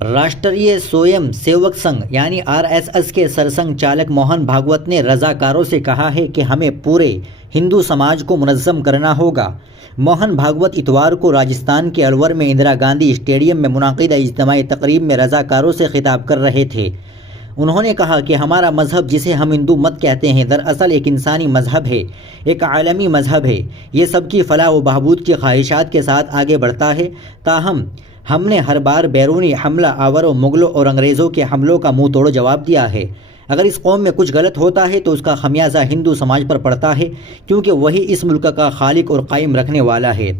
राष्ट्रीय स्वयं सेवक संघ यानी आरएसएस के सरसंघ चालक मोहन भागवत ने रजाकारों से कहा है कि हमें पूरे हिंदू समाज को मुनज़्ज़म करना होगा। मोहन भागवत इतवार को राजस्थान के अलवर में इंदिरा गांधी स्टेडियम में मुनाकिदा इज्तिमाई तकरीब में रजाकारों से खिताब कर रहे थे। उन्होंने कहा कि हमारा मज़हब, जिसे हम हिंदू मत कहते हैं, दरअसल एक इंसानी मज़हब है, एक आलमी मज़हब है। ये सबकी फलाह व बहबूद की ख्वाहिशात के साथ आगे बढ़ता है। ताहम हमने हर बार बैरूनी हमला आवरों, मुग़लों और अंग्रेज़ों के हमलों का मुंह तोड़ जवाब दिया है। अगर इस कौम में कुछ गलत होता है तो उसका खमियाजा हिंदू समाज पर पड़ता है, क्योंकि वही इस मुल्क का खालिक और कायम रखने वाला है।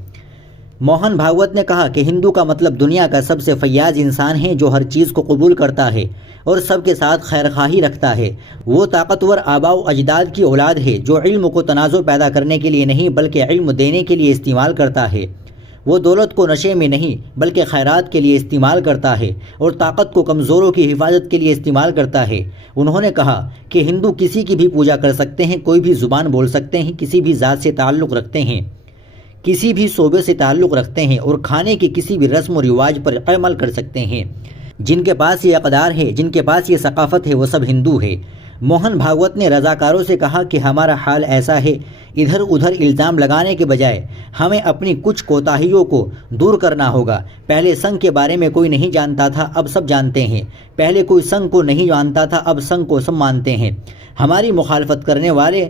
मोहन भागवत ने कहा कि हिंदू का मतलब दुनिया का सबसे फैयाज इंसान है, जो हर चीज़ को कबूल करता है और सबके साथ खैरखाही रखता है। वो ताकतवर आबाओ अजदाद की औलाद है, जो इल्म को तनाज़ुर पैदा करने के लिए नहीं बल्कि इल्म देने के लिए इस्तेमाल करता है। वो दौलत को नशे में नहीं बल्कि खैरात के लिए इस्तेमाल करता है और ताकत को कमज़ोरों की हिफाजत के लिए इस्तेमाल करता है। उन्होंने कहा कि हिंदू किसी की भी पूजा कर सकते हैं, कोई भी ज़ुबान बोल सकते हैं, किसी भी ज़ात से ताल्लुक़ रखते हैं, किसी भी शोबे से ताल्लुक़ रखते हैं और खाने के किसी भी रस्म व रिवाज पर अमल कर सकते हैं। जिनके पास ये अक़दार है, जिनके पास ये सकाफ़त है, वो सब हिंदू है। मोहन भागवत ने रज़ाकारों से कहा कि हमारा हाल ऐसा है, इधर उधर इल्ज़ाम लगाने के बजाय हमें अपनी कुछ कोताहियों को दूर करना होगा। पहले संघ के बारे में कोई नहीं जानता था, अब सब जानते हैं। पहले कोई संघ को नहीं जानता था, अब संघ को सब मानते हैं। हमारी मुखालफत करने वाले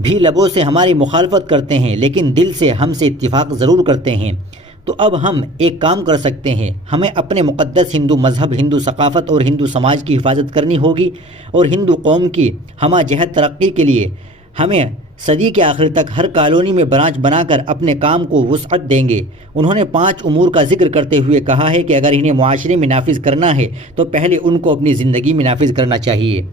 भी लबों से हमारी मुखालफत करते हैं, लेकिन दिल से हमसे इत्तिफाक ज़रूर करते हैं। तो अब हम एक काम कर सकते हैं, हमें अपने मुक़द्दस हिंदू मज़हब, हिंदू सकाफ़त और हिंदू समाज की हिफाजत करनी होगी और हिंदू कौम की हमा जहत तरक्की के लिए हमें सदी के आखिर तक हर कॉलोनी में ब्रांच बनाकर अपने काम को वुसअत देंगे। उन्होंने 5 उमूर का जिक्र करते हुए कहा है कि अगर इन्हें मुआशरे में नाफिज करना है तो पहले उनको अपनी ज़िंदगी में नाफिज करना चाहिए।